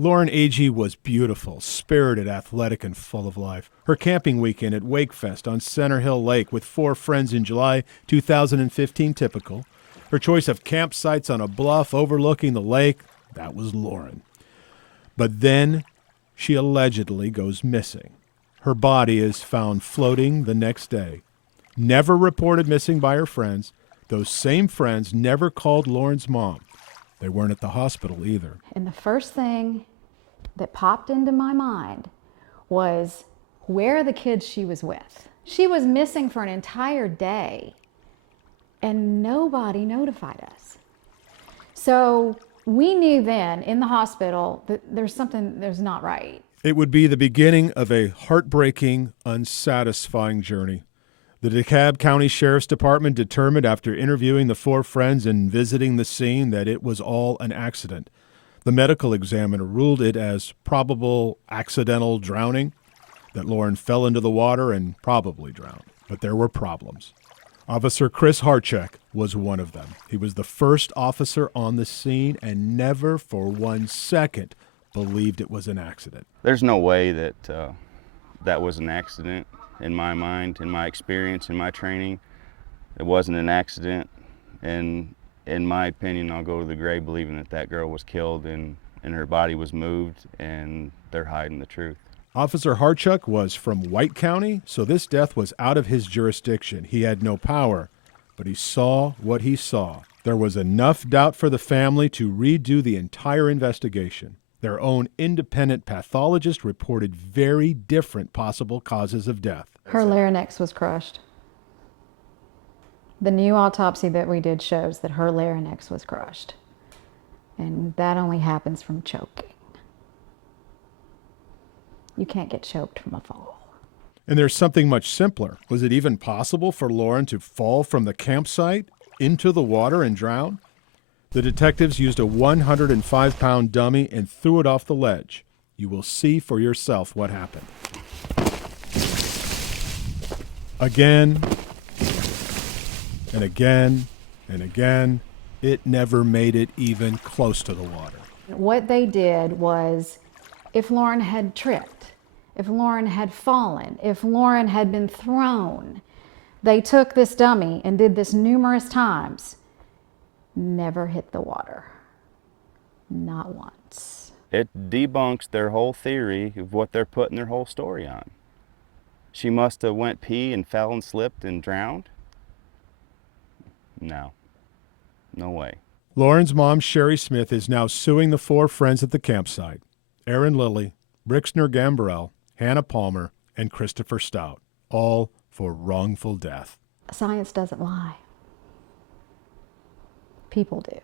Lauren Agee was beautiful, spirited, athletic, and full of life. Her camping weekend at Wakefest on Center Hill Lake with 4 friends in July 2015, typical. Her choice of campsites on a bluff overlooking the lake, that was Lauren. But then she allegedly goes missing. Her body is found floating the next day. Never reported missing by her friends. Those same friends never called Lauren's mom. They weren't at the hospital either. And the first thing that popped into my mind was, where are the kids she was with? She was missing for an entire day, and nobody notified us. So we knew then in the hospital that there's not right. It would be the beginning of a heartbreaking, unsatisfying journey. The DeKalb County Sheriff's Department determined after interviewing the 4 friends and visiting the scene that it was all an accident. The medical examiner ruled it as probable accidental drowning, that Lauren fell into the water and probably drowned. But there were problems. Officer Chris Hartchek was one of them. He was the first officer on the scene and never for 1 second believed it was an accident. There's no way that that was an accident. In my mind, in my experience, in my training, it wasn't an accident. And in my opinion, I'll go to the grave believing that that girl was killed and her body was moved, and they're hiding the truth. Officer Hartchuk was from White County, so this death was out of his jurisdiction. He had no power, but he saw what he saw. There was enough doubt for the family to redo the entire investigation. Their own independent pathologist reported very different possible causes of death. Her larynx was crushed. The new autopsy that we did shows that her larynx was crushed. And that only happens from choking. You can't get choked from a fall. And there's something much simpler. Was it even possible for Lauren to fall from the campsite into the water and drown? The detectives used a 105-pound dummy and threw it off the ledge. You will see for yourself what happened. Again, and again, and again, it never made it even close to the water. What they did was, if Lauren had tripped, if Lauren had fallen, if Lauren had been thrown, they took this dummy and did this numerous times. Never hit the water. Not once. It debunks their whole theory of what they're putting their whole story on. She must have went pee and fell and slipped and drowned? No. No way. Lauren's mom, Sherry Smith, is now suing the 4 friends at the campsite. Aaron Lilly, Brixner Gambrell, Hannah Palmer, and Christopher Stout, all for wrongful death. Science doesn't lie. People do.